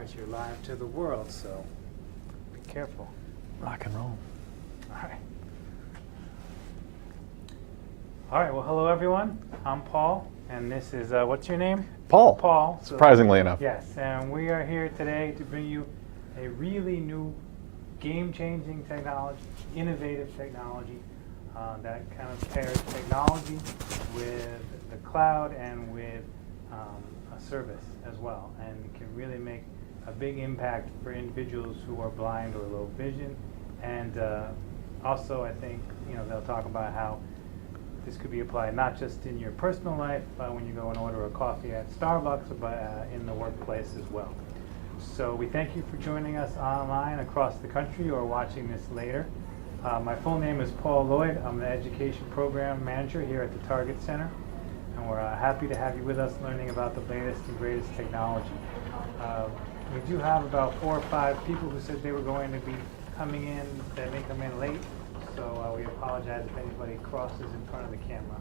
right, you're live to the world, so be careful. Rock and roll. All right. All right, well, hello, everyone. I'm Paul, and this is, what's your name? Paul. Paul. Surprisingly enough. Yes, and we are here today to bring you a really new, game-changing technology, innovative technology that kind of pairs technology with the cloud and with a service as well, and it can really make a big impact for individuals who are blind or low vision. And also, I think they'll talk about how this could be applied not just in your personal life when you go and order a coffee at Starbucks, but in the workplace as well. So we thank you for joining us online across the country or watching this later. My full name is Paul Lloyd. I'm the Education Program Manager here at the Target Center, and we're happy to have you with us learning about the latest and greatest technology. We do have about 4 or 5 people who said they were going to be coming in that may come in late, so we apologize if anybody crosses in front of the camera.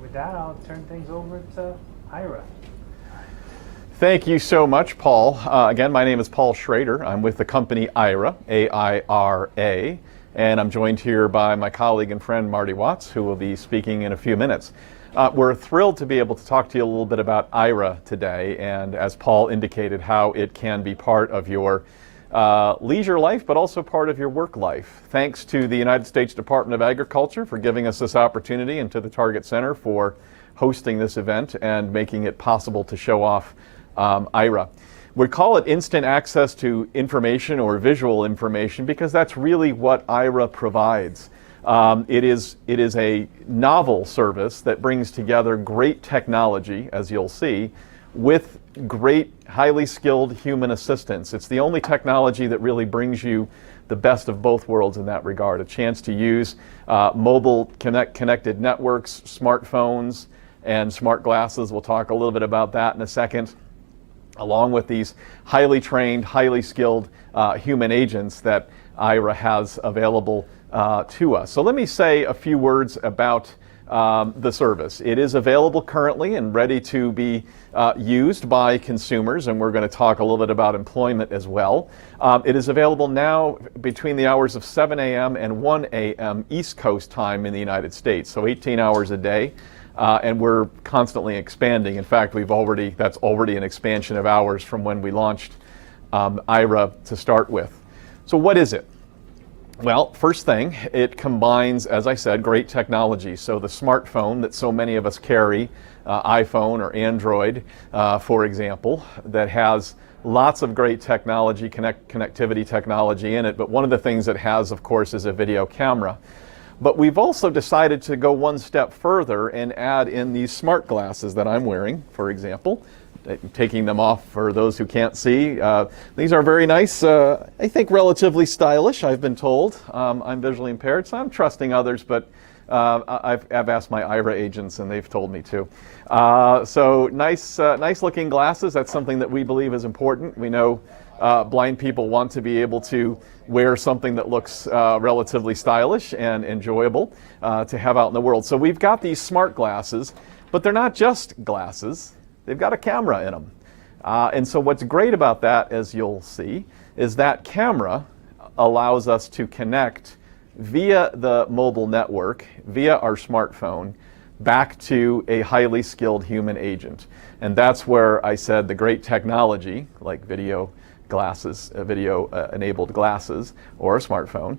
With that, I'll turn things over to Aira. Thank you so much, Paul. Again, my name is Paul Schrader. I'm with the company Aira, A-I-R-A, and I'm joined here by my colleague and friend Marty Watts, who will be speaking in a few minutes. We're thrilled to be able to talk to you a little bit about Aira today, and as Paul indicated, how it can be part of your leisure life, but also part of your work life. Thanks to the United States Department of Agriculture for giving us this opportunity, and to the Target Center for hosting this event and making it possible to show off Aira. We call it instant access to information or visual information because that's really what Aira provides. It is a novel service that brings together great technology, as you'll see, with great, highly skilled human assistance. It's the only technology that really brings you the best of both worlds in that regard. A chance to use mobile connected networks, smartphones, and smart glasses. We'll talk a little bit about that in a second, along with these highly trained, highly skilled human agents that Aira has available to us. So let me say a few words about the service. It is available currently and ready to be used by consumers, and we're going to talk a little bit about employment as well. It is available now between the hours of 7 a.m. and 1 a.m. East Coast time in the United States, so 18 hours a day. And we're constantly expanding. In fact, that's already an expansion of hours from when we launched Aira to start with. So what is it? Well, first thing, it combines, as I said, great technology. So the smartphone that so many of us carry, iPhone or Android, for example, that has lots of great technology, connectivity technology in it. But one of the things it has, of course, is a video camera. But we've also decided to go one step further and add in these smart glasses that I'm wearing, for example. Taking them off for those who can't see. These are very nice, I think relatively stylish, I've been told. I'm visually impaired, so I'm trusting others, but I've asked my Aira agents and they've told me to. So nice looking glasses. That's something that we believe is important. We know blind people want to be able to wear something that looks relatively stylish and enjoyable to have out in the world. So we've got these smart glasses, but they're not just glasses. They've got a camera in them. And so what's great about that, as you'll see, is that camera allows us to connect via the mobile network, via our smartphone, back to a highly skilled human agent. And that's where I said the great technology, like video glasses, video-enabled glasses, or a smartphone,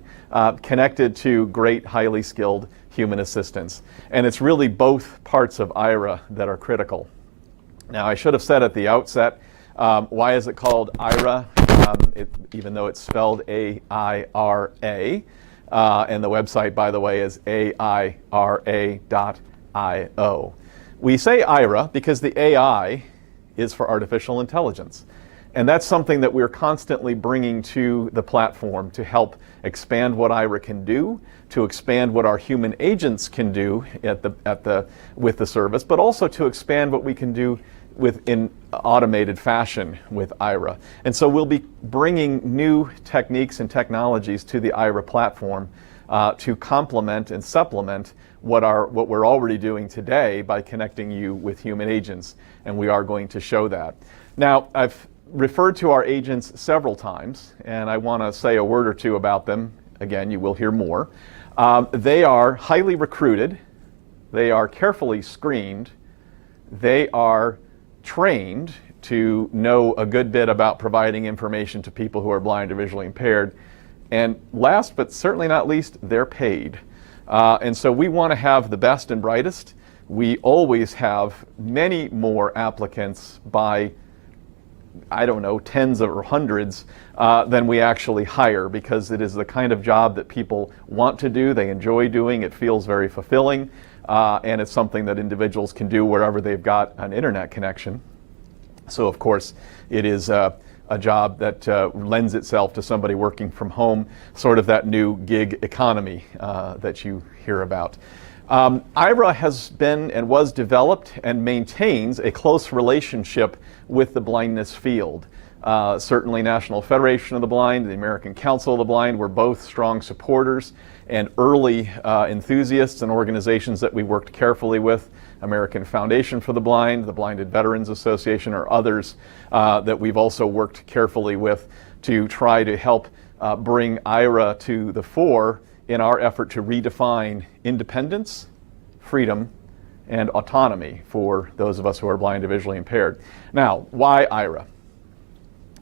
connected to great, highly skilled human assistance. And it's really both parts of Aira that are critical. Now, I should have said at the outset, why is it called Aira, even though it's spelled A-I-R-A, and the website, by the way, is aira.io. We say Aira because the AI is for artificial intelligence. And that's something that we're constantly bringing to the platform to help expand what Aira can do, to expand what our human agents can do with the service, but also to expand what we can do in automated fashion with Aira. And so we'll be bringing new techniques and technologies to the Aira platform to complement and supplement what we're already doing today by connecting you with human agents, and we are going to show that. Now, I've referred to our agents several times, and I want to say a word or two about them. Again, you will hear more. They are highly recruited, they are carefully screened, they are trained to know a good bit about providing information to people who are blind or visually impaired, and last but certainly not least, they're paid. And so we want to have the best and brightest. We always have many more applicants by, I don't know, tens or hundreds than we actually hire, because it is the kind of job that people want to do, they enjoy doing, it feels very fulfilling, and it's something that individuals can do wherever they've got an internet connection. So of course it is a job that lends itself to somebody working from home, sort of that new gig economy that you hear about. Aira has been and was developed and maintains a close relationship with the blindness field. Certainly National Federation of the Blind, the American Council of the Blind were both strong supporters and early enthusiasts and organizations that we worked carefully with. American Foundation for the Blind, the Blinded Veterans Association, or others that we've also worked carefully with to try to help bring Aira to the fore in our effort to redefine independence, freedom, and autonomy for those of us who are blind or visually impaired. Now, why Aira?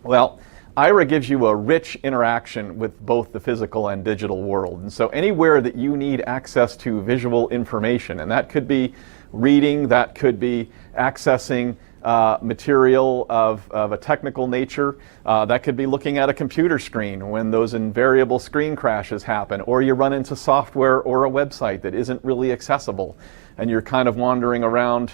Well, Aira gives you a rich interaction with both the physical and digital world. And so anywhere that you need access to visual information, and that could be reading, that could be accessing material of a technical nature, that could be looking at a computer screen when those invariable screen crashes happen, or you run into software or a website that isn't really accessible, and you're kind of wandering around,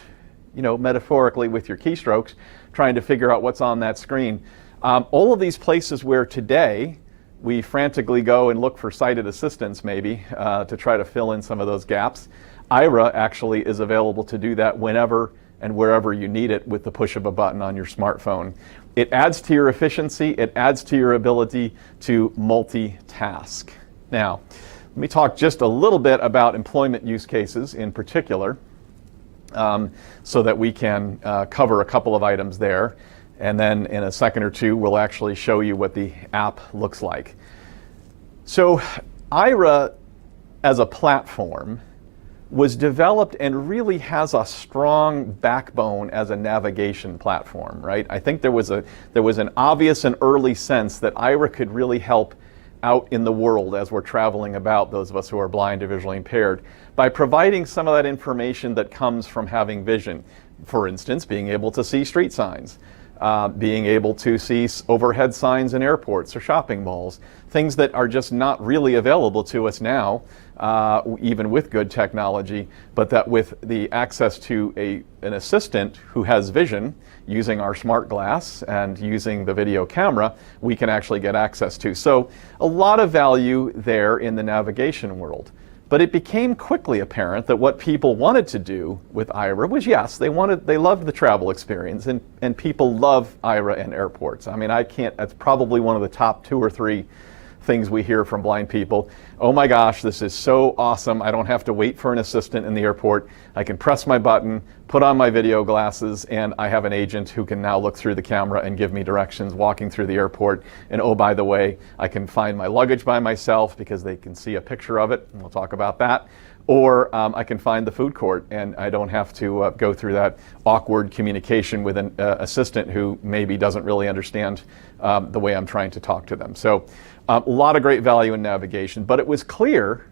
you know, metaphorically with your keystrokes, trying to figure out what's on that screen. All of these places where today we frantically go and look for sighted assistance maybe to try to fill in some of those gaps, Aira actually is available to do that whenever and wherever you need it with the push of a button on your smartphone. It adds to your efficiency, it adds to your ability to multitask. Now, let me talk just a little bit about employment use cases in particular, so that we can cover a couple of items there. And then in a second or two, we'll actually show you what the app looks like. So Aira as a platform was developed and really has a strong backbone as a navigation platform, right? I think there was an obvious and early sense that Aira could really help out in the world as we're traveling about, those of us who are blind or visually impaired, by providing some of that information that comes from having vision. For instance, being able to see street signs, being able to see overhead signs in airports or shopping malls, things that are just not really available to us now, even with good technology, but that with the access to an assistant who has vision, using our smart glass and using the video camera, we can actually get access to. So a lot of value there in the navigation world. But it became quickly apparent that what people wanted to do with Aira was, yes, they loved the travel experience, and people love Aira in airports. I mean, that's probably one of the top 2 or 3 things we hear from blind people. Oh my gosh, this is so awesome. I don't have to wait for an assistant in the airport. I can press my button, put on my video glasses, and I have an agent who can now look through the camera and give me directions walking through the airport. And oh, by the way, I can find my luggage by myself because they can see a picture of it, and we'll talk about that. Or I can find the food court, and I don't have to go through that awkward communication with an assistant who maybe doesn't really understand the way I'm trying to talk to them. So a lot of great value in navigation, but it was clear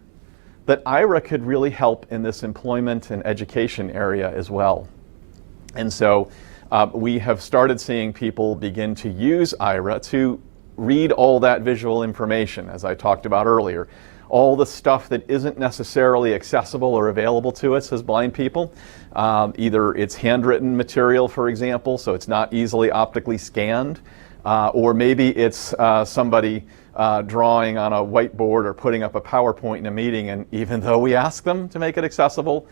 that Aira could really help in this employment and education area as well. And so we have started seeing people begin to use Aira to read all that visual information, as I talked about earlier. All the stuff that isn't necessarily accessible or available to us as blind people. Either it's handwritten material, for example, so it's not easily optically scanned, or maybe it's somebody drawing on a whiteboard or putting up a PowerPoint in a meeting, and even though we ask them to make it accessible,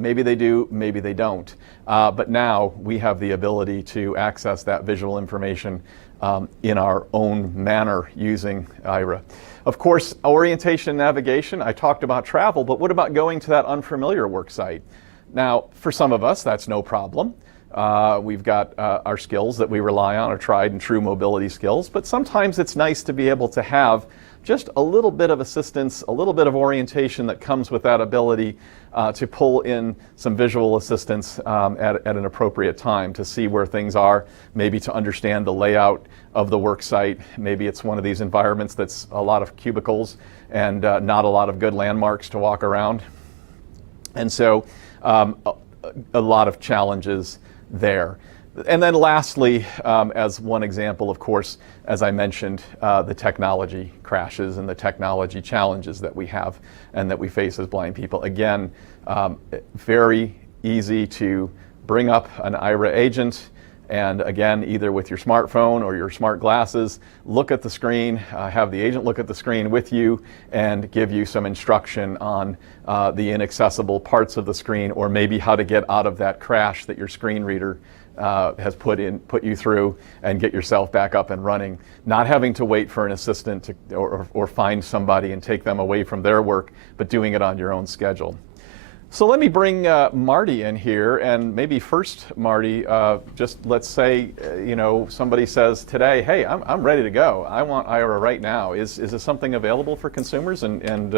Maybe they do, maybe they don't. But now we have the ability to access that visual information in our own manner using Aira. Of course, orientation and navigation, I talked about travel, but what about going to that unfamiliar work site? Now, for some of us, that's no problem. We've got our skills that we rely on, our tried and true mobility skills, but sometimes it's nice to be able to have just a little bit of assistance, a little bit of orientation that comes with that ability to pull in some visual assistance at an appropriate time to see where things are, maybe to understand the layout of the work site. Maybe it's one of these environments that's a lot of cubicles and not a lot of good landmarks to walk around. And so a lot of challenges there. And then lastly, as one example, of course, as I mentioned, the technology crashes and the technology challenges that we have and that we face as blind people. Again, very easy to bring up an Aira agent and again, either with your smartphone or your smart glasses, look at the screen, have the agent look at the screen with you and give you some instruction on the inaccessible parts of the screen, or maybe how to get out of that crash that your screen reader has put you through, and get yourself back up and running, not having to wait for an assistant to, or find somebody and take them away from their work, but doing it on your own schedule. So let me bring Marty in here, and maybe first, Marty, just let's say, somebody says today, hey, I'm ready to go. I want Aira right now. Is this something available for consumers? And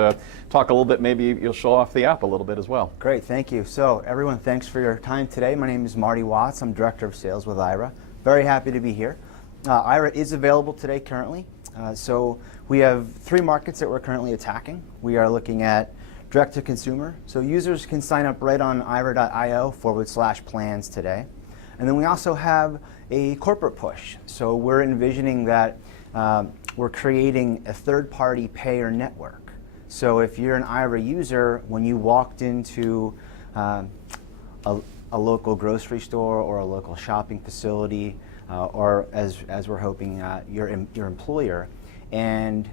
talk a little bit, maybe you'll show off the app a little bit as well. Great, thank you. So everyone, thanks for your time today. My name is Marty Watts. I'm Director of Sales with Aira. Very happy to be here. Aira is available today currently. So we have 3 markets that we're currently attacking. We are looking at direct to consumer. So users can sign up right on aira.io/plans today. And then we also have a corporate push. So we're envisioning that we're creating a third-party payer network. So if you're an Aira user, when you walked into a local grocery store or a local shopping facility, or as we're hoping, your employer, and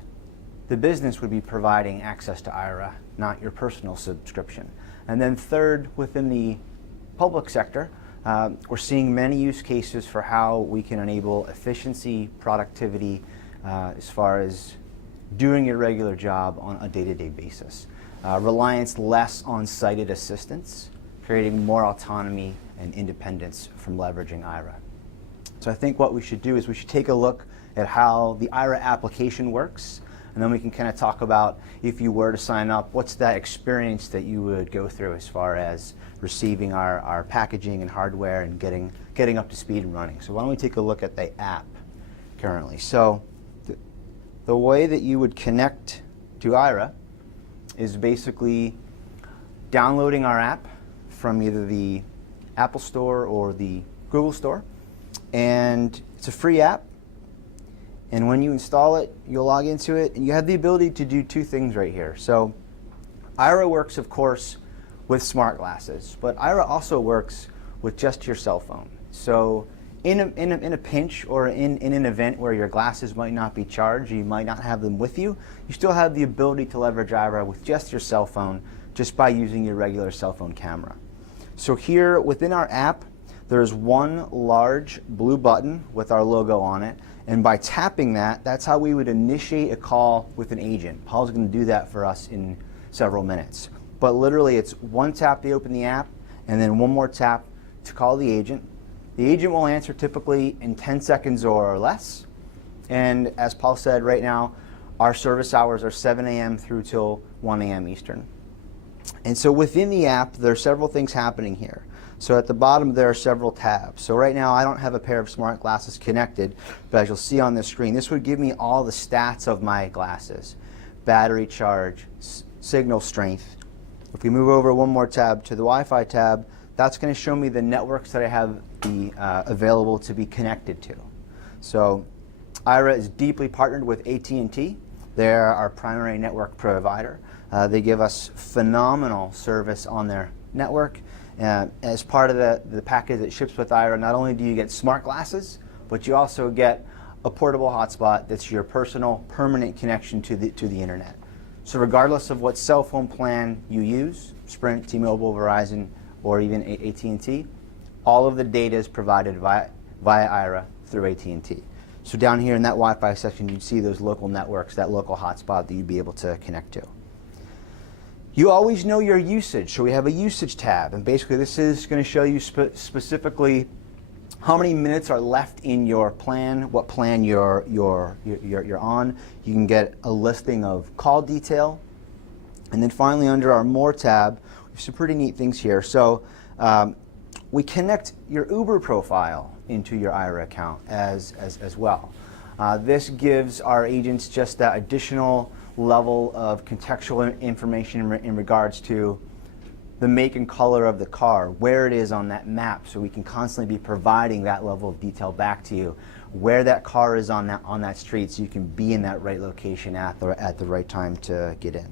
the business would be providing access to Aira, not your personal subscription. And then third, within the public sector, we're seeing many use cases for how we can enable efficiency, productivity, as far as doing your regular job on a day-to-day basis. Reliance less on sighted assistance, creating more autonomy and independence from leveraging Aira. So I think what we should do is we should take a look at how the Aira application works, and then we can kind of talk about, if you were to sign up, what's that experience that you would go through as far as receiving our packaging and hardware and getting up to speed and running. So why don't we take a look at the app currently. So the way that you would connect to Aira is basically downloading our app from either the Apple Store or the Google Store. And it's a free app. And when you install it, you'll log into it, and you have the ability to do 2 things right here. So Aira works, of course, with smart glasses, but Aira also works with just your cell phone. So in a pinch, or in an event where your glasses might not be charged, you might not have them with you, you still have the ability to leverage Aira with just your cell phone, just by using your regular cell phone camera. So here within our app, there's one large blue button with our logo on it. And by tapping that, that's how we would initiate a call with an agent. Paul's going to do that for us in several minutes. But literally, it's one tap to open the app, and then one more tap to call the agent. The agent will answer typically in 10 seconds or less. And as Paul said, right now, our service hours are 7 a.m. through till 1 a.m. Eastern. And so within the app, there are several things happening here. So at the bottom, there are several tabs. So right now, I don't have a pair of smart glasses connected, but as you'll see on this screen, this would give me all the stats of my glasses: battery charge, signal strength. If we move over one more tab to the Wi-Fi tab, that's going to show me the networks that I have available to be connected to. So Aira is deeply partnered with AT&T. They're our primary network provider. They give us phenomenal service on their network. As part of the package that ships with Aira, not only do you get smart glasses, but you also get a portable hotspot that's your personal, permanent connection to the internet. So regardless of what cell phone plan you use, Sprint, T-Mobile, Verizon, or even AT&T, all of the data is provided via Aira through AT&T. So down here in that Wi-Fi section, you'd see those local networks, that local hotspot that you'd be able to connect to. You always know your usage, so we have a usage tab, and basically this is going to show you specifically how many minutes are left in your plan, what plan you're on. You can get a listing of call detail, and then finally under our More tab, we have some pretty neat things here. So we connect your Uber profile into your Aira account as well. This gives our agents just that additional level of contextual information in regards to the make and color of the car, where it is on that map, so we can constantly be providing that level of detail back to you, where that car is on that street, so you can be in that right location at the right time to get in.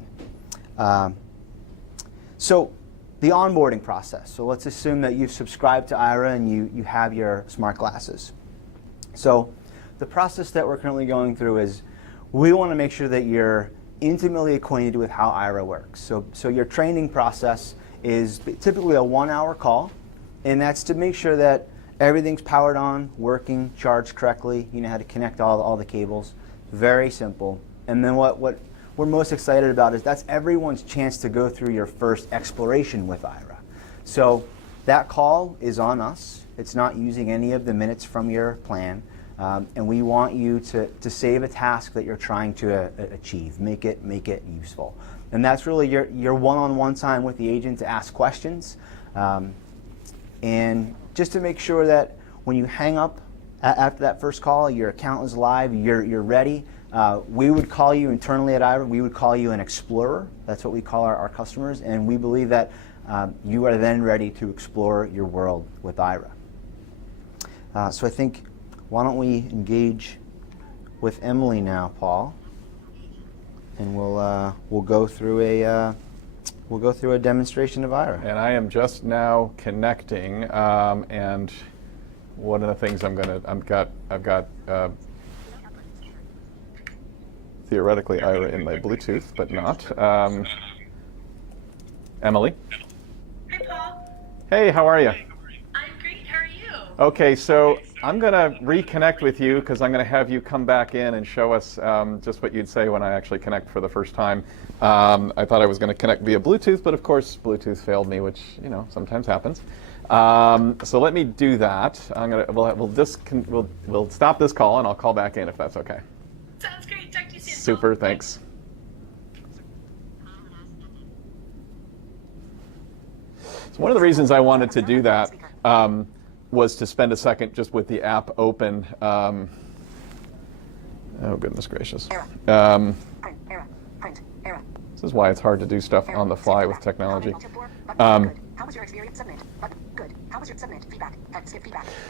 So the onboarding process. So let's assume that you've subscribed to Aira and you have your smart glasses. So the process that we're currently going through is we want to make sure that you're intimately acquainted with how Aira works. So your training process is typically a 1-hour call, and that's to make sure that everything's powered on, working, charged correctly, you know how to connect all the cables. Very simple. And then what we're most excited about is that's everyone's chance to go through your first exploration with Aira. So that call is on us. It's not using any of the minutes from your plan. And we want you to save a task that you're trying to achieve, make it useful. And that's really your one-on-one time with the agent to ask questions. And just to make sure that when you hang up after that first call, your account is live, you're ready. We would call you internally at Aira, we would call you an explorer. That's what we call our customers. And we believe that you are then ready to explore your world with Aira. So I think, why don't we engage with Emily now, Paul, and we'll go through a demonstration of Aira. And I am just now connecting, and one of the things I've got theoretically Aira in my Bluetooth, but not. Emily. Hi, Paul. Hey, how are you? I'm great. How are you? Okay, so I'm going to reconnect with you because I'm going to have you come back in and show us just what you'd say when I actually connect for the first time. I thought I was going to connect via Bluetooth, but of course Bluetooth failed me, which sometimes happens. So let me do that. We'll stop this call and I'll call back in if that's okay. Sounds great. Talk to you soon. Super, thanks. So one of the reasons I wanted to do that was to spend a second just with the app open. Oh, goodness gracious. This is why it's hard to do stuff on the fly with technology.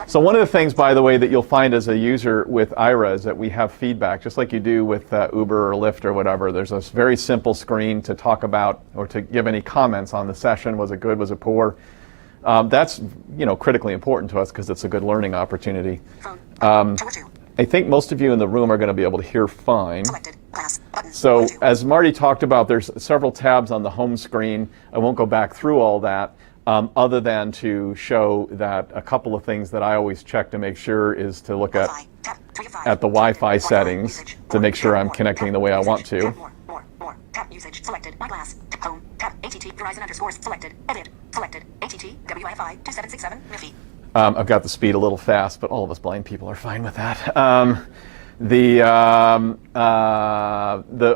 So one of the things, by the way, that you'll find as a user with Aira is that we have feedback, just like you do with Uber or Lyft or whatever. There's a very simple screen to talk about or to give any comments on the session. Was it good? Was it poor? That's critically important to us because it's a good learning opportunity. I think most of you in the room are going to be able to hear fine. So as Marty talked about, there's several tabs on the home screen. I won't go back through all that other than to show that a couple of things that I always check to make sure is to look at the Wi-Fi settings to make sure I'm connecting the way I want to. Usage selected. My glass. Home. Tab. ATT. Verizon underscores. Selected. Edit. Selected. ATT. WI-Fi 2767. MIFI. I've got the speed a little fast, but all of us blind people are fine with that.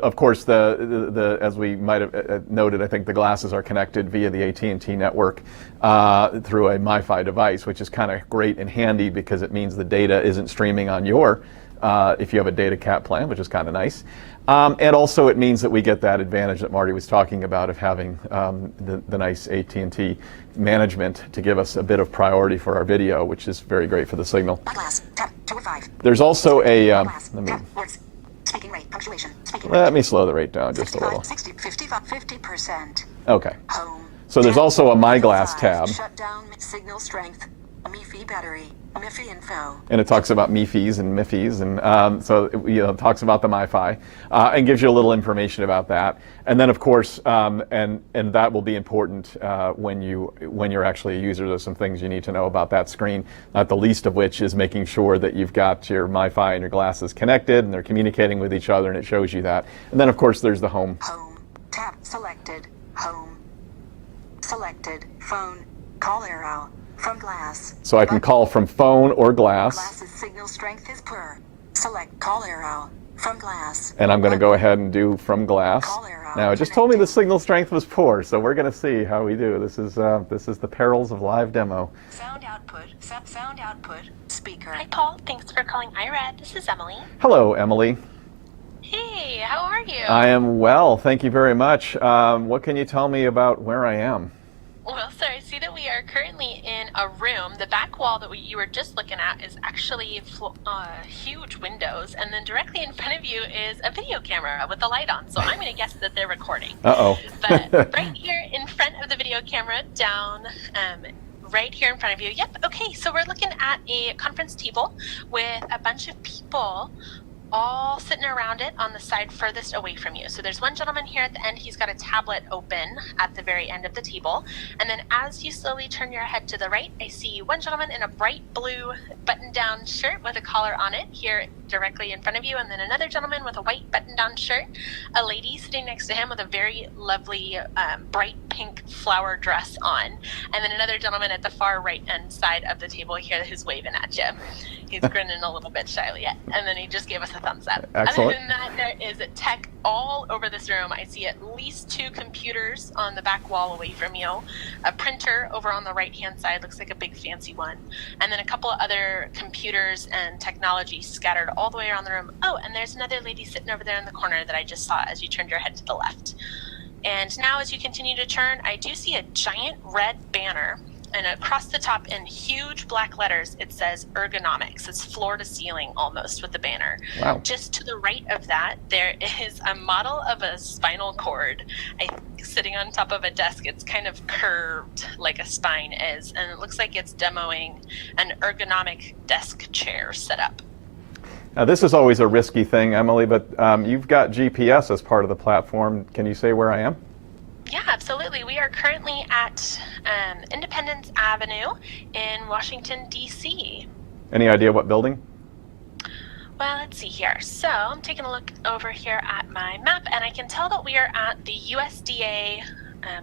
Of course, as we might have noted, I think the glasses are connected via the AT&T network through a MiFi device, which is kind of great and handy because it means the data isn't streaming on your, if you have a data cap plan, which is kind of nice. And also it means that we get that advantage that Marty was talking about of having the nice AT&T management to give us a bit of priority for our video, which is very great for the signal. There's also a, let me slow the rate down just a little. 50%. Okay. So there's also a My Glass tab. Shut down signal strength. MIFI battery. Miffy info. And it talks about MIFIs and MIFIs, and so it talks about the MiFi, and gives you a little information about that. And then, of course, and that will be important when you're actually a user. There's some things you need to know about that screen. Not the least of which is making sure that you've got your MiFi and your glasses connected, and they're communicating with each other, and it shows you that. And then, of course, there's the home. Home. Tab selected. Home. Selected. Phone. Call arrow. From glass. So I can call from phone or glass. Glass's signal strength is poor. Select call arrow. From glass. And I'm going to go ahead and do from glass. Call arrow. Now, it just told me the signal strength was poor, so we're going to see how we do. This is the perils of live demo. Sound output. Sound output. Speaker. Hi, Paul. Thanks for calling Aira. This is Emily. Hello, Emily. Hey, how are you? I am well, thank you very much. What can you tell me about where I am? Well, sir, I see that we are currently in a room. The back wall that you were just looking at is actually huge windows, and then directly in front of you is a video camera with the light on. So I'm going to guess that they're recording. Uh-oh. But right here in front of the video camera, down right here in front of you. Yep, okay, so we're looking at a conference table with a bunch of people all sitting around it on the side furthest away from you. So there's one gentleman here at the end. He's got a tablet open at the very end of the table. And then as you slowly turn your head to the right, I see one gentleman in a bright blue button-down shirt with a collar on it here directly in front of you. And then another gentleman with a white button-down shirt. A lady sitting next to him with a very lovely bright pink flower dress on. And then another gentleman at the far right-hand side of the table here who's waving at you. He's grinning a little bit shyly. And then he just gave us a thumbs up. Excellent. Other than that, there is tech all over this room. I see at least 2 computers on the back wall away from you. A printer over on the right-hand side, looks like a big fancy one. And then a couple of other computers and technology scattered all the way around the room. Oh, and there's another lady sitting over there in the corner that I just saw as you turned your head to the left. And now as you continue to turn, I do see a giant red banner. And across the top in huge black letters, it says ergonomics. It's floor to ceiling almost with the banner. Wow. Just to the right of that, there is a model of a spinal cord, I think, sitting on top of a desk. It's kind of curved like a spine is, and it looks like it's demoing an ergonomic desk chair setup. Now, this is always a risky thing, Emily, but you've got GPS as part of the platform. Can you say where I am? Yeah, absolutely. We are currently at Independence Avenue in Washington, D.C. Any idea what building? Well, let's see here. So I'm taking a look over here at my map, and I can tell that we are at the USDA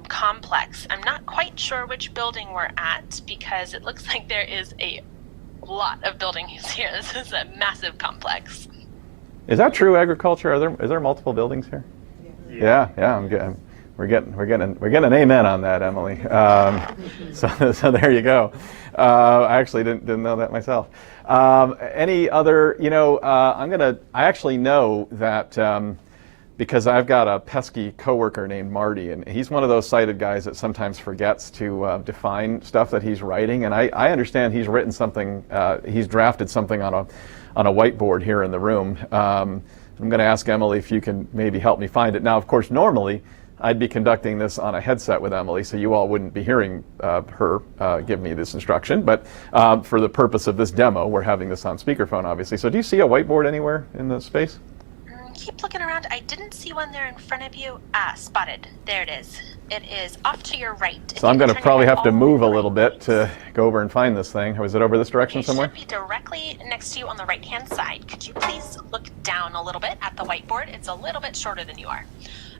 complex. I'm not quite sure which building we're at because it looks like there is a lot of buildings here. This is a massive complex. Is that true, agriculture? Is there multiple buildings here? Yeah, I'm getting. We're getting an amen on that, Emily. So there you go. I actually didn't know that myself. Any other? I actually know that because I've got a pesky coworker named Marty, and he's one of those sighted guys that sometimes forgets to define stuff that he's writing. And I understand he's written something. He's drafted something on a whiteboard here in the room. I'm going to ask Emily if you can maybe help me find it. Now, of course, normally I'd be conducting this on a headset with Emily, so you all wouldn't be hearing her give me this instruction. But for the purpose of this demo, we're having this on speakerphone, obviously. So do you see a whiteboard anywhere in the space? Keep looking around. I didn't see one there in front of you. Ah, spotted. There it is. It is off to your right. So I'm going to probably have to move a little bit to go over and find this thing. Was it over this direction somewhere? It should be directly next to you on the right-hand side. Could you please look down a little bit at the whiteboard? It's a little bit shorter than you are.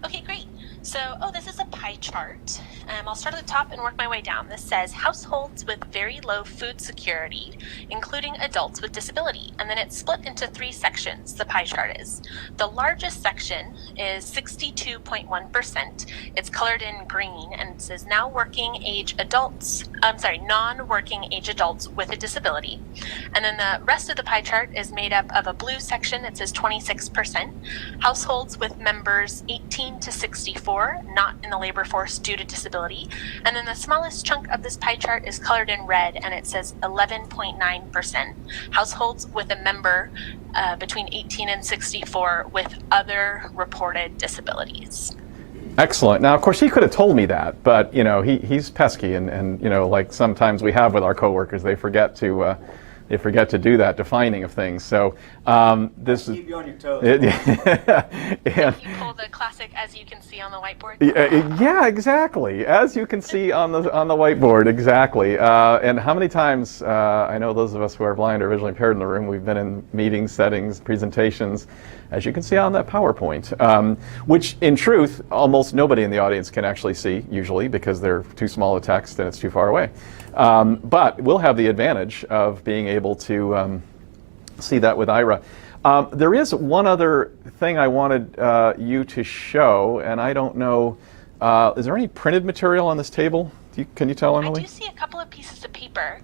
Okay, great. So, this is a pie chart. I'll start at the top and work my way down. This says households with very low food security, including adults with disability. And then it's split into 3 sections, the pie chart is. The largest section is 62.1%. It's colored in green and it says non-working age adults with a disability. And then the rest of the pie chart is made up of a blue section that says 26%. Households with members 18 to 64, not in the labor force due to disability. And then the smallest chunk of this pie chart is colored in red and it says 11.9%. Households with a member between 18 and 64 with other reported disabilities. Excellent. Now, of course, he could have told me that, but he's pesky, and like sometimes we have with our coworkers, they forget to they forget to do that defining of things. So this is. Keep you on your toes. And, You pull the classic, as you can see on the whiteboard. yeah, exactly. As you can see on the whiteboard, exactly. And how many times I know those of us who are blind or visually impaired in the room, we've been in meeting settings, presentations, as you can see on that PowerPoint, which in truth almost nobody in the audience can actually see usually because they're too small a text and it's too far away. But we'll have the advantage of being able to see that with Aira. There is one other thing I wanted you to show, and I don't know, is there any printed material on this table? Can you tell, Emily? I do see a couple of pieces of paper.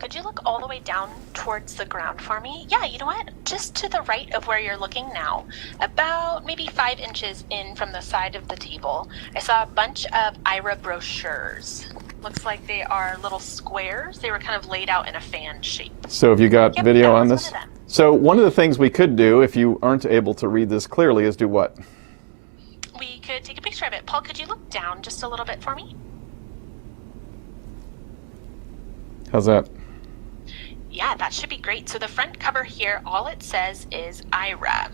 Could you look all the way down towards the ground for me? Yeah, you know what? Just to the right of where you're looking now, about maybe 5 inches in from the side of the table, I saw a bunch of Aira brochures. Looks like they are little squares. They were kind of laid out in a fan shape. So have you got Yep, video that on was this? one of them. So one of the things we could do if you aren't able to read this clearly is do what? We could take a picture of it. Paul, could you look down just a little bit for me? How's that? Yeah, that should be great. So the front cover here, all it says is Aira.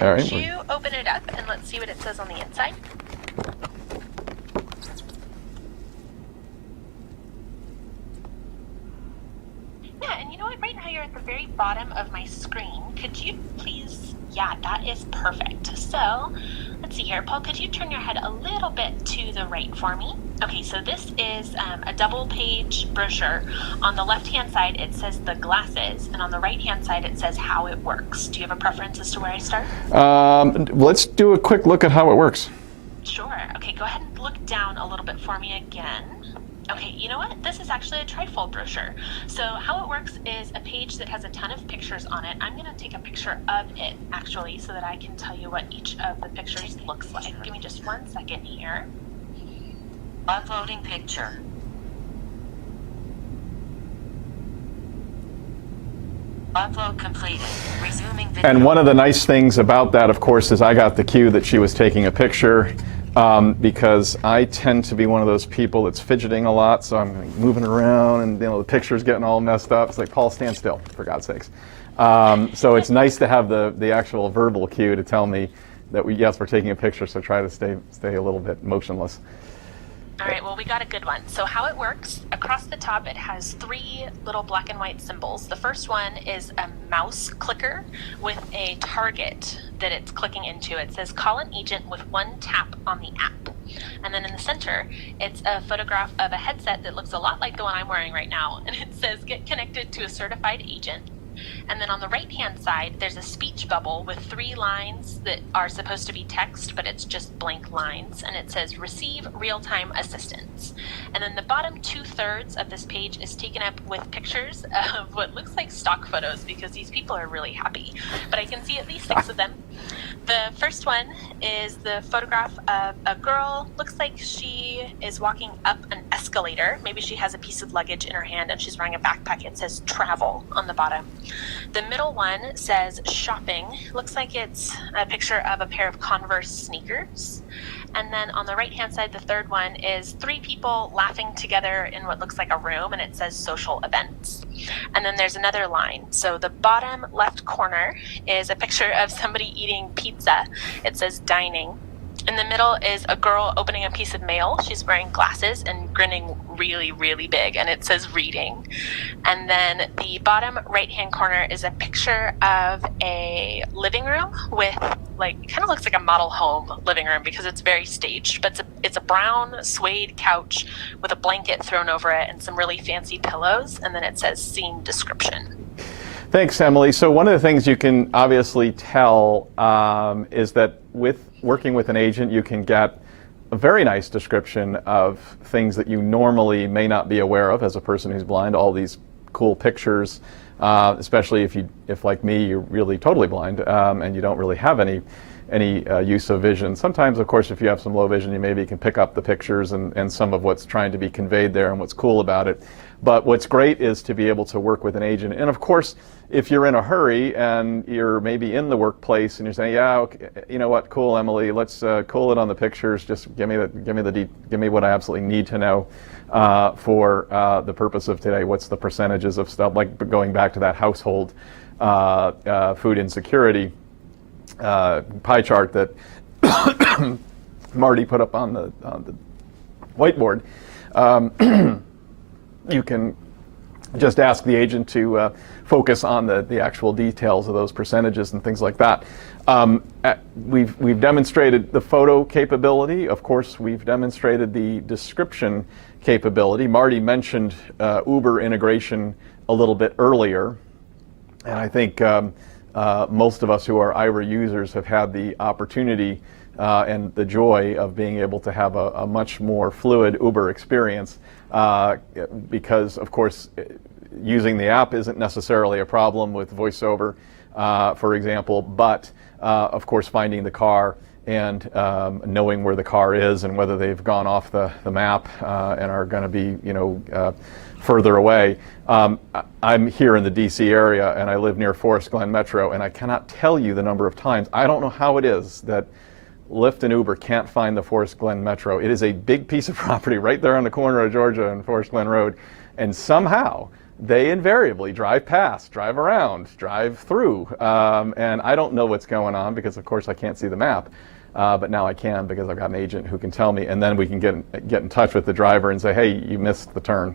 All right. Could you open it up and let's see what it says on the inside? Yeah, and you know what? Right now you're at the very bottom of my screen. Could you please... Yeah, that is perfect. So, let's see here. Paul, could you turn your head a little bit to the right for me? Okay, so this is a double-page brochure. On the left-hand side, it says the glasses, and on the right-hand side, it says how it works. Do you have a preference as to where I start? Let's do a quick look at how it works. Sure. Okay, go ahead and look down a little bit for me again. Okay, you know what? This is actually a trifold brochure. So how it works is a page that has a ton of pictures on it. I'm going to take a picture of it, actually, so that I can tell you what each of the pictures looks like. Give me just 1 second here. Uploading picture. Upload completed. Resuming video. And one of the nice things about that, of course, is I got the cue that she was taking a picture because I tend to be one of those people that's fidgeting a lot, so I'm moving around and the picture's getting all messed up. It's like, Paul, stand still, for God's sakes. So it's nice to have the actual verbal cue to tell me that yes, we're taking a picture, so try to stay a little bit motionless. All right, well, we got a good one. So how it works, across the top, it has 3 little black and white symbols. The first one is a mouse clicker with a target that it's clicking into. It says, call an agent with 1 tap on the app. And then in the center, it's a photograph of a headset that looks a lot like the one I'm wearing right now. And it says, get connected to a certified agent. And then on the right-hand side, there's a speech bubble with 3 lines that are supposed to be text, but it's just blank lines. And it says, receive real-time assistance. And then the bottom 2/3 of this page is taken up with pictures of what looks like stock photos because these people are really happy. But I can see at least 6 of them. The first one is the photograph of a girl. Looks like she is walking up an escalator. Maybe she has a piece of luggage in her hand and she's wearing a backpack. It says travel on the bottom. The middle one says shopping. Looks like it's a picture of a pair of Converse sneakers. And then on the right-hand side, the third one is 3 people laughing together in what looks like a room, and it says social events. And then there's another line. So the bottom left corner is a picture of somebody eating pizza. It says dining. In the middle is a girl opening a piece of mail. She's wearing glasses and grinning really, really big, and it says reading. And then the bottom right-hand corner is a picture of a living room with, like, kind of looks like a model home living room because it's very staged, but it's a brown suede couch with a blanket thrown over it and some really fancy pillows, and then it says scene description. Thanks, Emily. So one of the things you can obviously tell is that with working with an agent, you can get a very nice description of things that you normally may not be aware of as a person who's blind. All these cool pictures, especially if like me, you're really totally blind and you don't really have any use of vision. Sometimes, of course, if you have some low vision, you maybe can pick up the pictures and some of what's trying to be conveyed there and what's cool about it. But what's great is to be able to work with an agent. And of course, if you're in a hurry and you're maybe in the workplace and you're saying, yeah, okay, you know what, cool, Emily, let's cool it on the pictures. Just give me what I absolutely need to know. for the purpose of today. What's the percentages of stuff, like going back to that household food insecurity pie chart that Marty put up on the whiteboard. You can just ask the agent to focus on the actual details of those percentages and things like that. We've demonstrated the photo capability. Of course, we've demonstrated the description capability. Marty mentioned Uber integration a little bit earlier, and I think most of us who are Aira users have had the opportunity and the joy of being able to have a much more fluid Uber experience because, of course, using the app isn't necessarily a problem with VoiceOver, for example, but of course finding the car and knowing where the car is and whether they've gone off the map and are going to be, further away. I'm here in the DC area and I live near Forest Glen Metro, and I cannot tell you the number of times, I don't know how it is that Lyft and Uber can't find the Forest Glen Metro. It is a big piece of property right there on the corner of Georgia and Forest Glen Road, and somehow they invariably drive past, drive around, drive through, and I don't know what's going on because, of course, I can't see the map, but now I can because I've got an agent who can tell me, and then we can get in touch with the driver and say, hey, you missed the turn,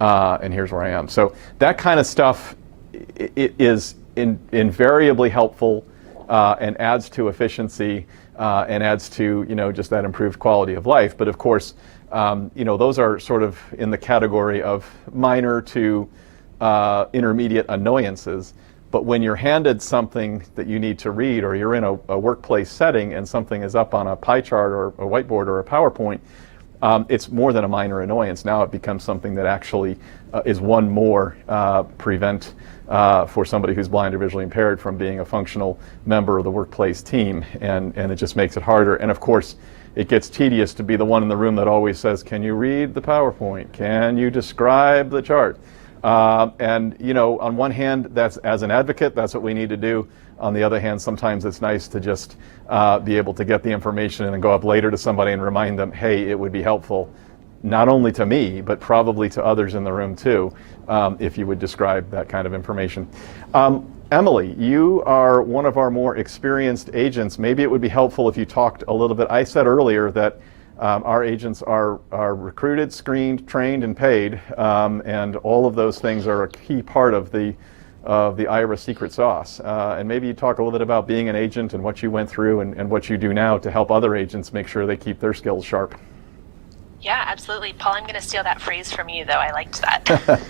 and here's where I am. So that kind of stuff is invariably helpful and adds to efficiency and adds to, just that improved quality of life. But of course, those are sort of in the category of minor to intermediate annoyances. But when you're handed something that you need to read, or you're in a workplace setting and something is up on a pie chart or a whiteboard or a PowerPoint, it's more than a minor annoyance. Now it becomes something that actually is one more prevent for somebody who's blind or visually impaired from being a functional member of the workplace team, and it just makes it harder. And of course, it gets tedious to be the one in the room that always says, can you read the PowerPoint? Can you describe the chart? And on one hand, that's, as an advocate, that's what we need to do. On the other hand, sometimes it's nice to just be able to get the information and then go up later to somebody and remind them, hey, it would be helpful not only to me, but probably to others in the room too, if you would describe that kind of information. Emily, you are one of our more experienced agents. Maybe it would be helpful if you talked a little bit. I said earlier that our agents are recruited, screened, trained, and paid, and all of those things are a key part of the Aira secret sauce. And maybe you talk a little bit about being an agent and what you went through and what you do now to help other agents make sure they keep their skills sharp. Yeah, absolutely. Paul, I'm going to steal that phrase from you, though. I liked that.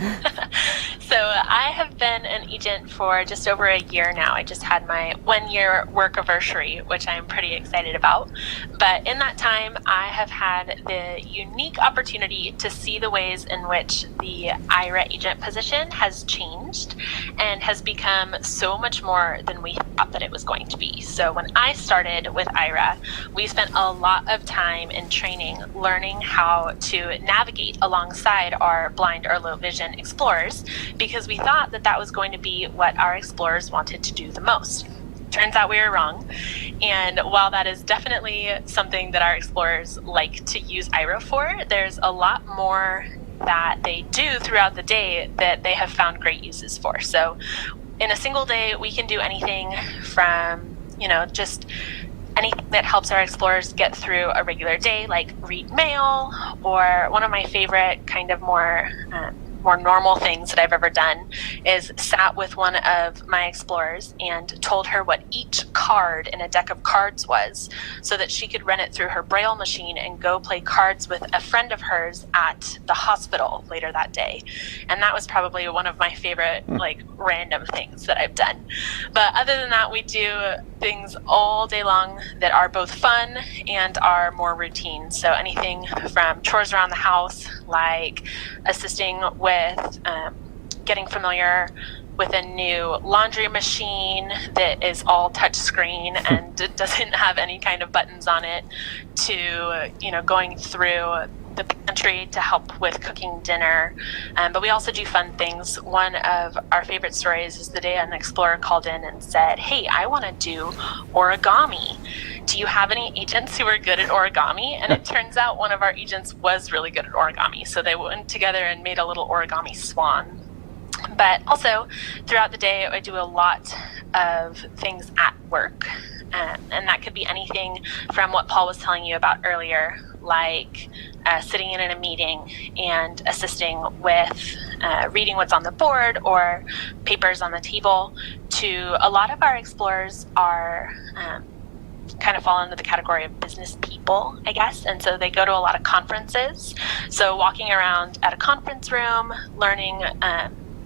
So I have been an agent for just over a year now. I just had my 1-year work anniversary, which I'm pretty excited about. But in that time, I have had the unique opportunity to see the ways in which the Aira agent position has changed and has become so much more than we thought that it was going to be. So when I started with Aira, we spent a lot of time in training, learning how to navigate alongside our blind or low vision explorers, because we thought that that was going to be what our explorers wanted to do the most. Turns out we were wrong. And while that is definitely something that our explorers like to use Aira for, there's a lot more that they do throughout the day that they have found great uses for. So in a single day, we can do anything from, just anything that helps our explorers get through a regular day, like read mail, or one of my favorite kind of more normal things that I've ever done is sat with one of my explorers and told her what each card in a deck of cards was, so that she could run it through her Braille machine and go play cards with a friend of hers at the hospital later that day. And that was probably one of my favorite random things that I've done. But other than that, we do things all day long that are both fun and are more routine. So anything from chores around the house, like assisting with getting familiar with a new laundry machine that is all touch screen and doesn't have any kind of buttons on it, to going through the pantry to help with cooking dinner. But we also do fun things. One of our favorite stories is the day an explorer called in and said, hey, I want to do origami. Do you have any agents who are good at origami? And it turns out one of our agents was really good at origami. So they went together and made a little origami swan. But also throughout the day, I do a lot of things at work. And that could be anything from what Paul was telling you about earlier, like sitting in a meeting and assisting with reading what's on the board or papers on the table, to a lot of our explorers are kind of fall into the category of business people, I guess. And so they go to a lot of conferences. So walking around at a conference room, learning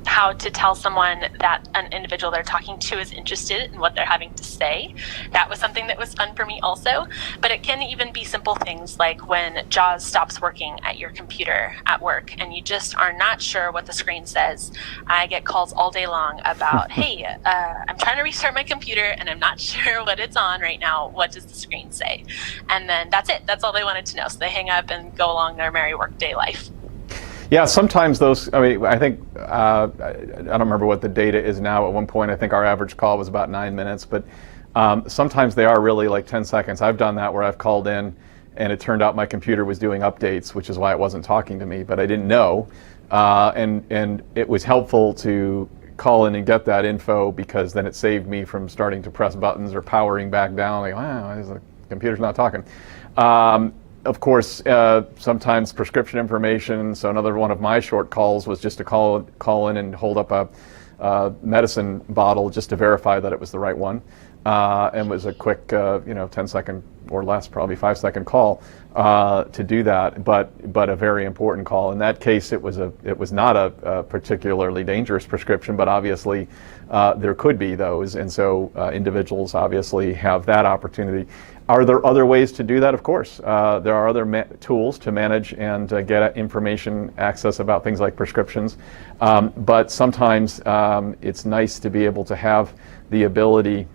how to tell someone that an individual they're talking to is interested in what they're having to say. That was something that was fun for me also. But it can even be simple things like when JAWS stops working at your computer at work and you just are not sure what the screen says. I get calls all day long about, hey, I'm trying to restart my computer and I'm not sure what it's on right now. What does the screen say? And then that's it. That's all they wanted to know. So they hang up and go along their merry workday life. Yeah, sometimes those, I mean, I think, I don't remember what the data is now. At one point, I think our average call was about 9 minutes, but sometimes they are really like 10 seconds. I've done that where I've called in and it turned out my computer was doing updates, which is why it wasn't talking to me, but I didn't know. And it was helpful to call in and get that info, because then it saved me from starting to press buttons or powering back down, like, wow, the computer's not talking. Of course, sometimes prescription information. So another one of my short calls was just to call in and hold up a medicine bottle just to verify that it was the right one. And was a quick, 10-second or less, probably 5-second call to do that. But a very important call. In that case, it was not a particularly dangerous prescription, but obviously there could be those, and so individuals obviously have that opportunity. Are there other ways to do that? Of course. There are other tools to manage and get information access about things like prescriptions. But sometimes it's nice to be able to have the ability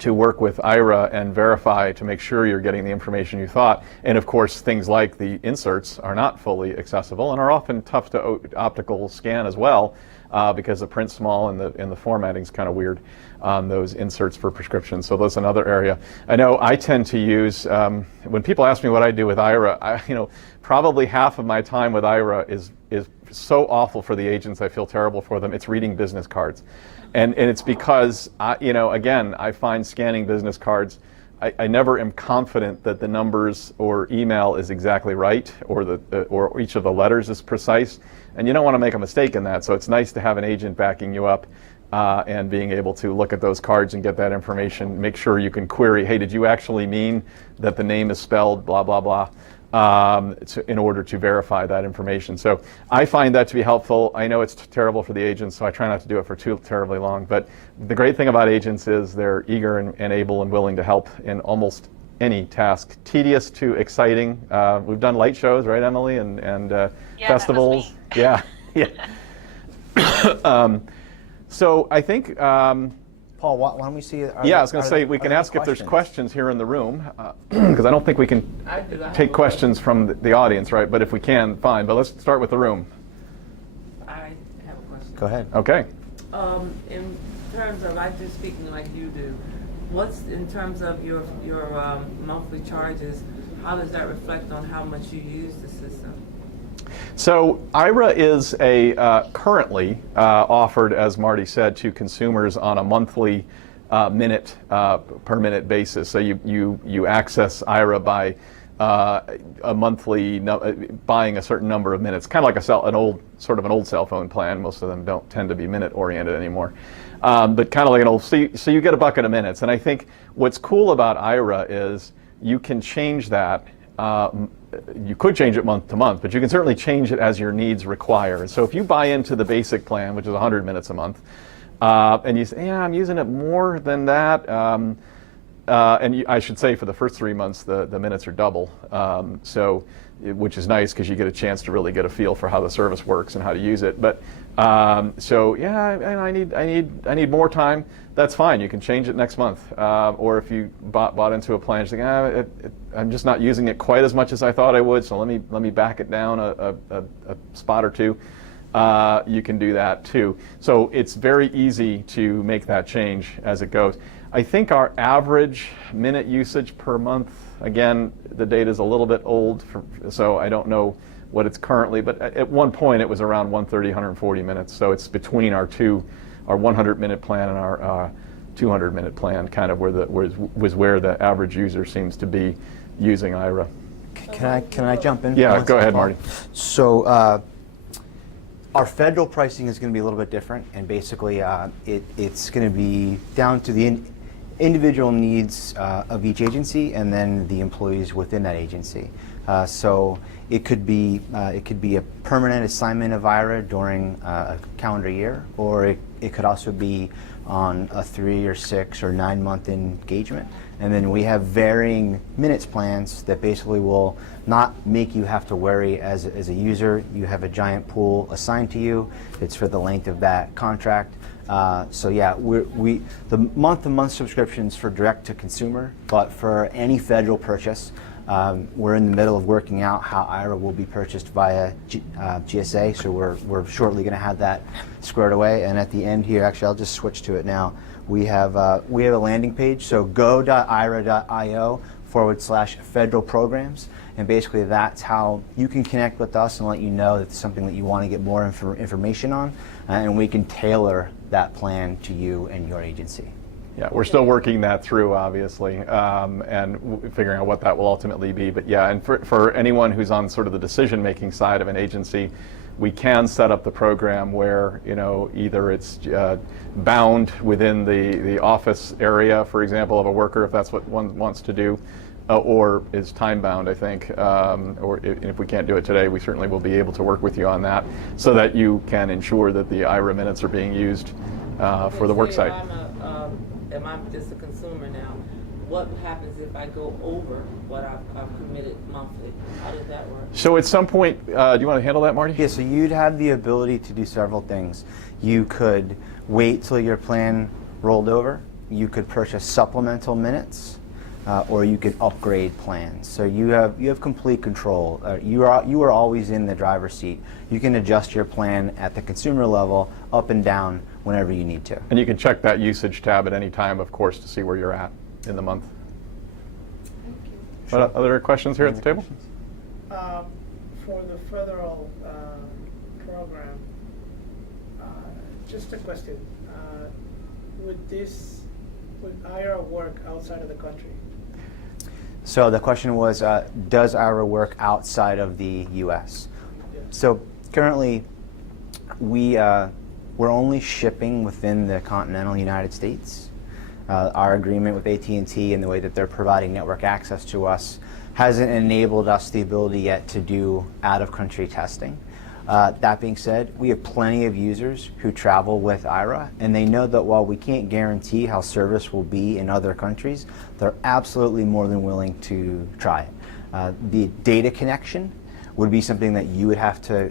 to work with Aira and verify to make sure you're getting the information you thought. And of course, things like the inserts are not fully accessible and are often tough to optical scan as well, because the print's small and the formatting's kind of weird on those inserts for prescriptions. So that's another area. I know I tend to use, when people ask me what I do with Aira, probably half of my time with Aira is so awful for the agents, I feel terrible for them. It's reading business cards. And it's because, again, I find scanning business cards, I never am confident that the numbers or email is exactly right, or each of the letters is precise. And you don't want to make a mistake in that. So it's nice to have an agent backing you up and being able to look at those cards and get that information. Make sure you can query, hey, did you actually mean that the name is spelled blah, blah, blah, in order to verify that information. So I find that to be helpful. I know it's terrible for the agents, so I try not to do it for too terribly long. But the great thing about agents is they're eager and able and willing to help in almost any task, tedious to exciting. We've done light shows, right, Emily, and festivals. Yeah, yeah. So I think. Paul, why don't we see? I was going to say we can ask if there's questions here in the room, because I don't think we can take questions from the audience, right? But if we can, fine. But let's start with the room. I have a question. Go ahead. Okay. In terms of, I do speaking like you do, what's in terms of your monthly charges? How does that reflect on how much you use the system? So Aira is currently offered, as Marty said, to consumers on a monthly minute per minute basis. So you access Aira by a monthly buying a certain number of minutes, kind of like an old cell phone plan. Most of them don't tend to be minute oriented anymore, but kind of like an old. So you get a bucket of minutes, and I think what's cool about Aira is you can change that. You could change it month to month, but you can certainly change it as your needs require. And so if you buy into the basic plan, which is 100 minutes a month, and you say, yeah, I'm using it more than that, I should say for the first 3 months, the minutes are double, which is nice because you get a chance to really get a feel for how the service works and how to use it. But So yeah, I need more time. That's fine. You can change it next month. Or if you bought into a plan, you're like, I'm just not using it quite as much as I thought I would. So let me back it down a spot or two. You can do that too. So it's very easy to make that change as it goes. I think our average minute usage per month, again, the data is a little bit old, so I don't know what it's currently, but at one point it was around 130, 140 minutes. So it's between our 100-minute plan and our 200-minute plan, kind of was where the average user seems to be using Aira. Can I jump in? Yeah, go ahead, Marty. So our federal pricing is going to be a little bit different, and basically it's going to be down to the individual needs of each agency and then the employees within that agency. So it could be a permanent assignment of Aira during a calendar year, or it could also be on a 3 or 6 or 9 month engagement. And then we have varying minutes plans that basically will not make you have to worry as a user. You have a giant pool assigned to you. It's for the length of that contract. So yeah, the month-to-month subscriptions for direct to consumer, but for any federal purchase, we're in the middle of working out how Aira will be purchased via GSA. So we're shortly going to have that squared away. And at the end here, actually, I'll just switch to it now. We have a landing page. So go.aira.io/federal programs. And basically that's how you can connect with us and let you know that it's something that you want to get more information on, and we can tailor that plan to you and your agency. Yeah, we're still working that through, obviously, and figuring out what that will ultimately be. But yeah, and for anyone who's on sort of the decision-making side of an agency, we can set up the program where, either it's bound within the office area, for example, of a worker, if that's what one wants to do, or is time-bound, I think. Or if we can't do it today, we certainly will be able to work with you on that so that you can ensure that the Aira minutes are being used for the work site. Am I just a consumer now? What happens if I go over what I've committed monthly? How does that work? So at some point, do you want to handle that, Marty? Yeah, so you'd have the ability to do several things. You could wait till your plan rolled over. You could purchase supplemental minutes, or you could upgrade plans. So you have complete control. You are always in the driver's seat. You can adjust your plan at the consumer level up and down whenever you need to. And you can check that usage tab at any time, of course, to see where you're at in the month. Thank you. What other questions here at the table? For the federal program, just a question. Would Aira work outside of the country? So the question was, does Aira work outside of the U.S.? Yeah. So currently, we're only shipping within the continental United States. Our agreement with AT&T and the way that they're providing network access to us hasn't enabled us the ability yet to do out-of-country testing. That being said, we have plenty of users who travel with Aira, and they know that while we can't guarantee how service will be in other countries, they're absolutely more than willing to try it. The data connection would be something that you would have to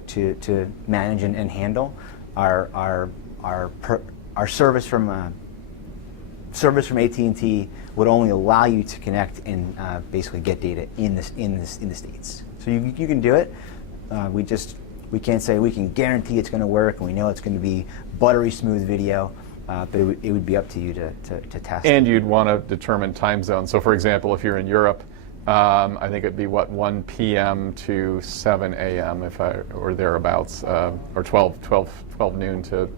manage and handle. Our service from AT&T would only allow you to connect and basically get data in the States. So you can do it. We can't say we can guarantee it's going to work, and we know it's going to be buttery smooth video, but it would be up to you to test. And you'd want to determine time zone. So for example, if you're in Europe, I think it'd be 1 p.m. to 7 a.m. or thereabouts, or 12 noon to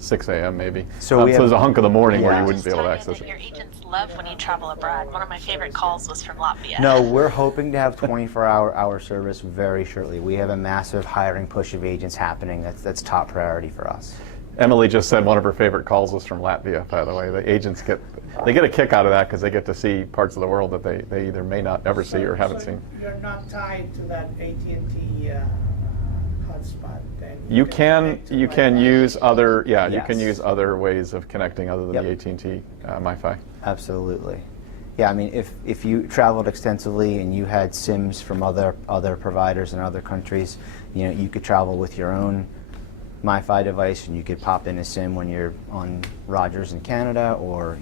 6 a.m. maybe. So there's a hunk of the morning where you wouldn't be able to access it. Your agents love when you travel abroad. One of my favorite calls was from Latvia. No, we're hoping to have 24-hour service very shortly. We have a massive hiring push of agents happening. That's top priority for us. Emily just said one of her favorite calls was from Latvia, by the way. The agents get a kick out of that because they get to see parts of the world that they either may not ever see or haven't seen. You're not tied to that AT&T hotspot. Then You can use other Yes. you can use other ways of connecting other than Yep. the AT&T MiFi. Absolutely. Yeah, I mean, if you traveled extensively and you had SIMs from other providers in other countries, you could travel with your own MiFi device, and you could pop in a SIM when you're on Rogers in Canada or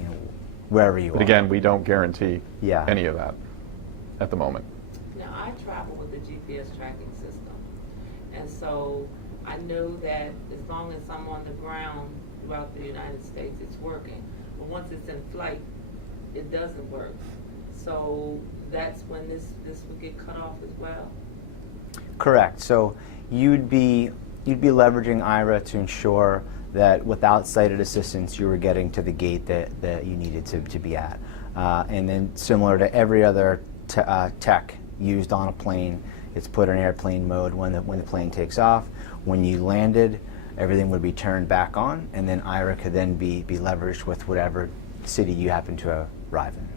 wherever you are. But again, we don't guarantee Yeah. any of that at the moment. Now, I travel with the GPS tracking system, and so I know that as long as I'm on the ground throughout the United States, it's working. But once it's in flight, it doesn't work. So that's when this would get cut off as well? Correct. So you'd be leveraging Aira to ensure that without sighted assistance, you were getting to the gate that you needed to be at. And then similar to every other tech used on a plane, it's put in airplane mode when the plane takes off. When you landed, everything would be turned back on, and then Aira could then be leveraged with whatever city you happen to arrive in.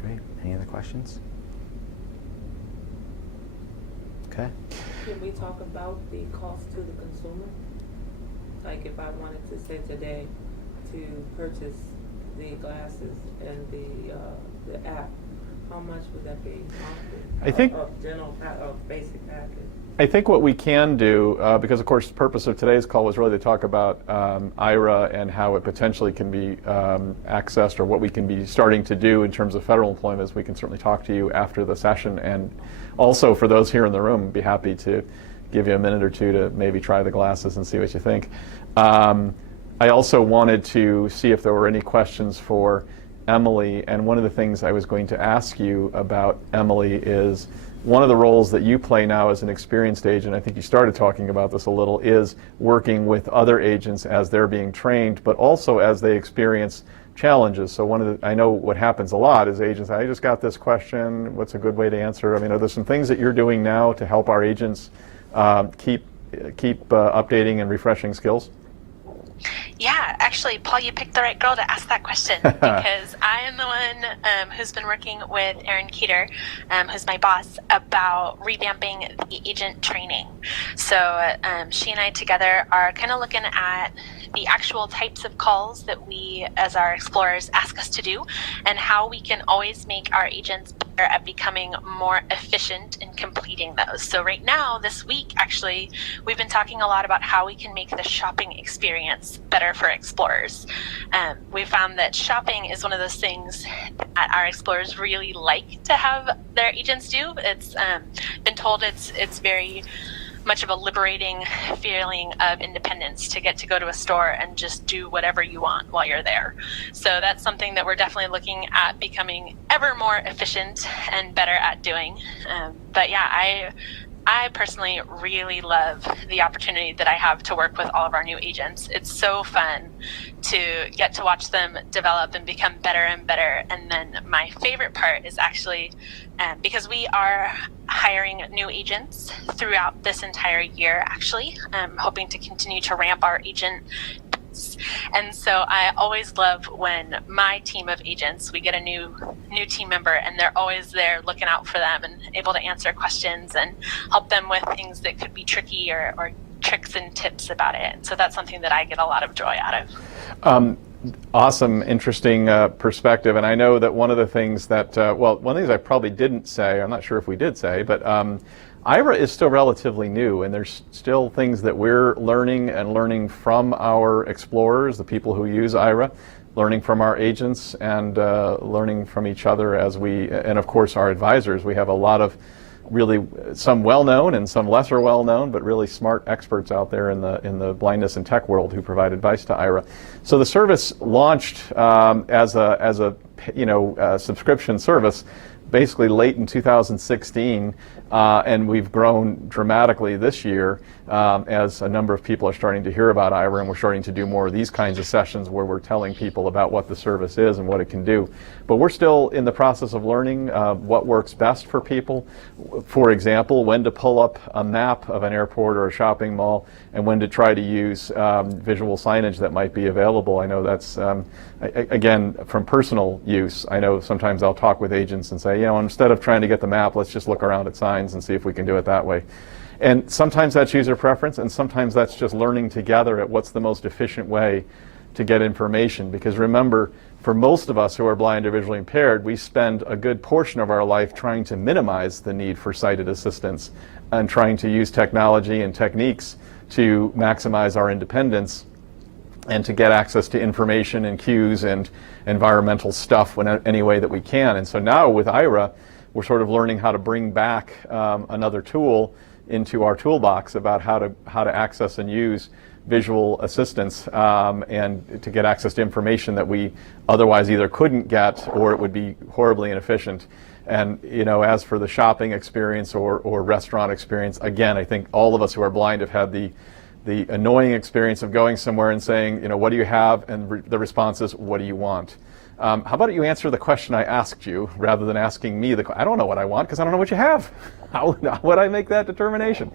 Great. Any other questions? Okay. Can we talk about the cost to the consumer? Like if I wanted to say today to purchase the glasses and the app, how much would that be monthly? I think- Basic package. I think what we can do, because of course the purpose of today's call was really to talk about Aira and how it potentially can be accessed, or what we can be starting to do in terms of federal employment. We can certainly talk to you after the session, and also for those here in the room, be happy to give you a minute or two to maybe try the glasses and see what you think. I also wanted to see if there were any questions for Emily, and one of the things I was going to ask you about, Emily, is one of the roles that you play now as an experienced agent, I think you started talking about this a little, is working with other agents as they're being trained, but also as they experience challenges. So I know what happens a lot is agents, I just got this question, what's a good way to answer? I mean, are there some things that you're doing now to help our agents keep updating and refreshing skills? Yeah, actually, Paul, you picked the right girl to ask that question, because I am the one who's been working with Erin Keeter, who's my boss, about revamping the agent training. So she and I together are kind of looking at the actual types of calls that we, as our explorers, ask us to do, and how we can always make our agents better at becoming more efficient in completing those. So right now, this week, actually, we've been talking a lot about how we can make the shopping experience better for explorers. We found that shopping is one of those things that our explorers really like to have their agents do. It's been told it's very much of a liberating feeling of independence to get to go to a store and just do whatever you want while you're there. So that's something that we're definitely looking at becoming ever more efficient and better at doing. But yeah, I personally really love the opportunity that I have to work with all of our new agents. It's so fun to get to watch them develop and become better and better. And then my favorite part is actually because we are hiring new agents throughout this entire year, actually, hoping to continue to ramp our agent. And so I always love when my team of agents, we get a new team member, and they're always there looking out for them and able to answer questions and help them with things that could be tricky or tricks and tips about it. And so that's something that I get a lot of joy out of. Awesome, interesting perspective. And I know that one of the things that, one of the things I probably didn't say, I'm not sure if we did say, but Aira is still relatively new, and there's still things that we're learning from our explorers, the people who use Aira, learning from our agents, and learning from each other and of course our advisors. We have a lot of really, some well-known and some lesser well-known, but really smart experts out there in the blindness and tech world who provide advice to Aira. So the service launched as a subscription service basically late in 2016, and we've grown dramatically this year as a number of people are starting to hear about Aira, and we're starting to do more of these kinds of sessions where we're telling people about what the service is and what it can do. But we're still in the process of learning what works best for people. For example, when to pull up a map of an airport or a shopping mall, and when to try to use visual signage that might be available. I know that's, again, from personal use, I know sometimes I'll talk with agents and say, instead of trying to get the map, let's just look around at signs and see if we can do it that way. And sometimes that's user preference, and sometimes that's just learning together at what's the most efficient way to get information. Because remember, for most of us who are blind or visually impaired, we spend a good portion of our life trying to minimize the need for sighted assistance and trying to use technology and techniques to maximize our independence and to get access to information and cues and environmental stuff in any way that we can. And so now with Aira, we're sort of learning how to bring back another tool into our toolbox about how to access and use visual assistance and to get access to information that we otherwise either couldn't get or it would be horribly inefficient. And as for the shopping experience or restaurant experience, again, I think all of us who are blind have had the annoying experience of going somewhere and saying, what do you have? And the response is, what do you want? How about you answer the question I asked you rather than asking me I don't know what I want because I don't know what you have. How would I make that determination?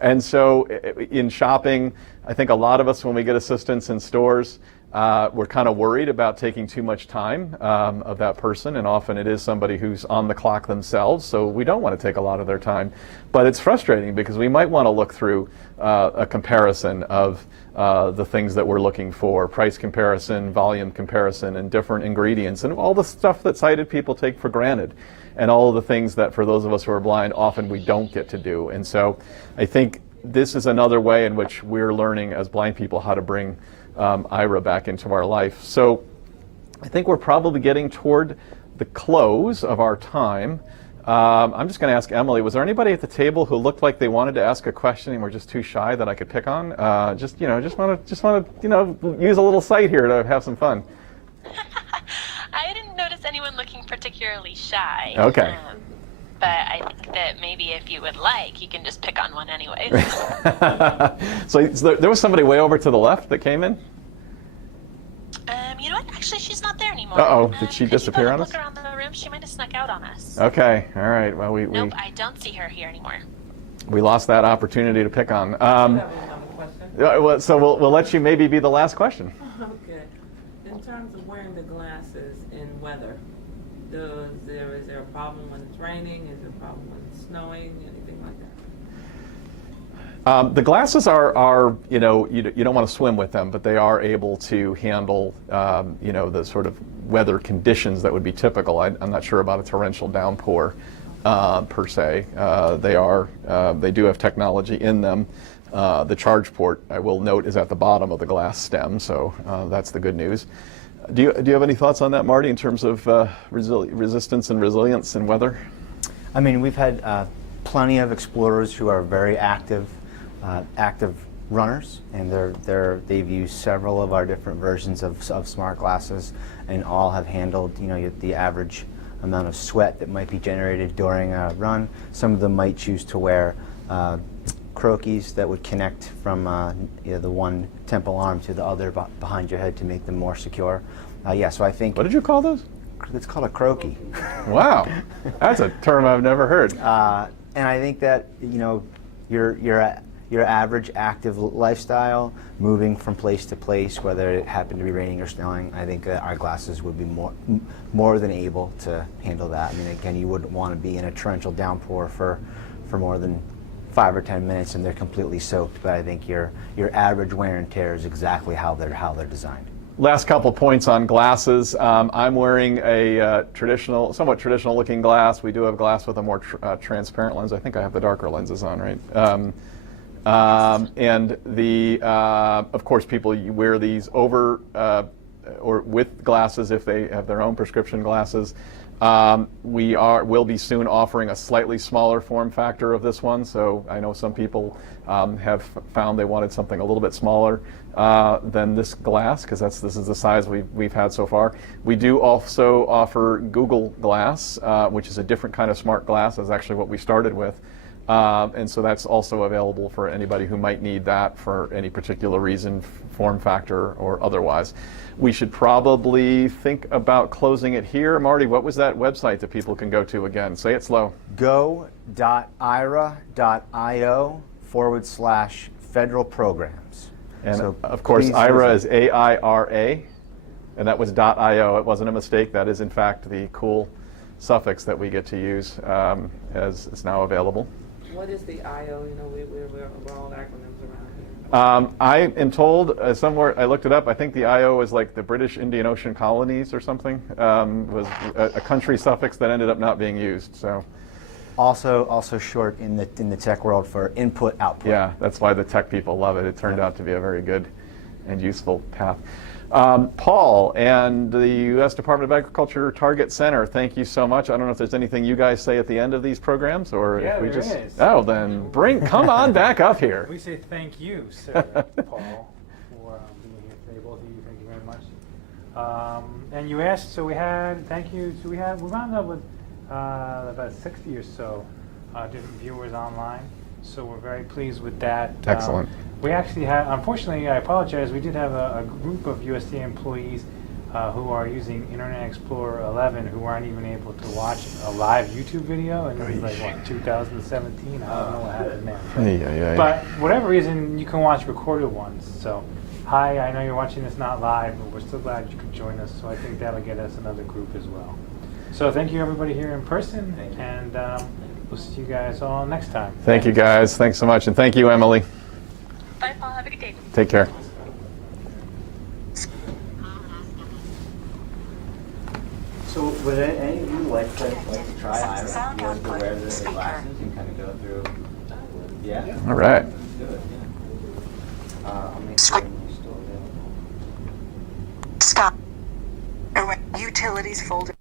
And so in shopping, I think a lot of us, when we get assistance in stores, we're kind of worried about taking too much time of that person, and often it is somebody who's on the clock themselves, so we don't want to take a lot of their time. But it's frustrating because we might want to look through a comparison of the things that we're looking for, price comparison, volume comparison, and different ingredients, and all the stuff that sighted people take for granted, and all of the things that for those of us who are blind, often we don't get to do. And so I think this is another way in which we're learning as blind people how to bring Aira back into our life. So I think we're probably getting toward the close of our time. I'm just going to ask Emily, was there anybody at the table who looked like they wanted to ask a question and were just too shy that I could pick on? Just want to use a little sight here to have some fun. I didn't notice anyone looking particularly shy. Okay. But I think that maybe if you would like, you can just pick on one anyway. So there was somebody way over to the left that came in? You know what? Actually, she's not there anymore. Uh-oh. Did she disappear on us? Look around the room. She might have snuck out on us. Okay. All right. Well, Nope, I don't see her here anymore. we lost that opportunity to pick on. I have another question. So we'll let you maybe be the last question. Okay. In terms of wearing the glasses in weather, is there a problem when it's raining? Is there a problem when it's snowing? Anything like that? The glasses are you don't want to swim with them, but they are able to handle the sort of weather conditions that would be typical. I'm not sure about a torrential downpour per se. They do have technology in them. The charge port, I will note, is at the bottom of the glass stem, so that's the good news. Do you have any thoughts on that, Marty, in terms of resistance and resilience in weather? I mean, we've had plenty of explorers who are very active runners, and they've used several of our different versions of smart glasses, and all have handled the average amount of sweat that might be generated during a run. Some of them might choose to wear croquis that would connect from the one temple arm to the other behind your head to make them more secure. So I think. What did you call those? It's called a croquis. Wow, that's a term I've never heard. And I think that your average active lifestyle, moving from place to place, whether it happened to be raining or snowing, I think that our glasses would be more than able to handle that. I mean, again, you wouldn't want to be in a torrential downpour for more than 5 or 10 minutes and they're completely soaked. But I think your average wear and tear is exactly how they're designed. Last couple points on glasses. I'm wearing a somewhat traditional looking glass. We do have glass with a more transparent lens. I think I have the darker lenses on, right? And of course, people wear these over or with glasses if they have their own prescription glasses. We'll be soon offering a slightly smaller form factor of this one. So I know some people have found they wanted something a little bit smaller than this glass, because this is the size we've had so far. We do also offer Google Glass, which is a different kind of smart glass. That's actually what we started with. And so that's also available for anybody who might need that for any particular reason, form factor or otherwise. We should probably think about closing it here. Marty, what was that website that people can go to again? Say it slow. go.aira.io/federal programs. And so of course, Aira is AIRA, and that was .io. It wasn't a mistake. That is, in fact, the cool suffix that we get to use as it's now available. What is the IO? We're all acronyms around here. I am told somewhere, I looked it up, I think the IO is like the British Indian Ocean colonies or something. Was a country suffix that ended up not being used. So Also short in the tech world for input output. Yeah, that's why the tech people love it. It turned out to be a very good and useful path. Paul and the U.S. Department of Agriculture Target Center, thank you so much. I don't know if there's anything you guys say at the end of these programs, or Yeah, if we there just. is. Oh, then come on back up here. We say thank you, sir, Paul, for being here today. Both of you, thank you very much. And you asked, so we had, thank you, so we wound up with about 60 or so different viewers online. So we're very pleased with that. Excellent. We actually had, unfortunately, I apologize, we did have a group of USDA employees who are using Internet Explorer 11 who aren't even able to watch a live YouTube video, and it was like, what, 2017? I don't know what happened there. But whatever reason, you can watch recorded ones. So, hi, I know you're watching this not live, but we're still glad you could join us. So I think that'll get us another group as well. So thank you everybody here in person, and we'll see you guys all next time. Thank you, guys. Thanks so much. And thank you, Emily. Bye, Paul. Have a good day. Take care. So would any of you like to try Aira? You want to wear the glasses and kind of go through? Yeah? All right. Let's do it, yeah. I'll make sure you're still available. Stop. Utilities folder.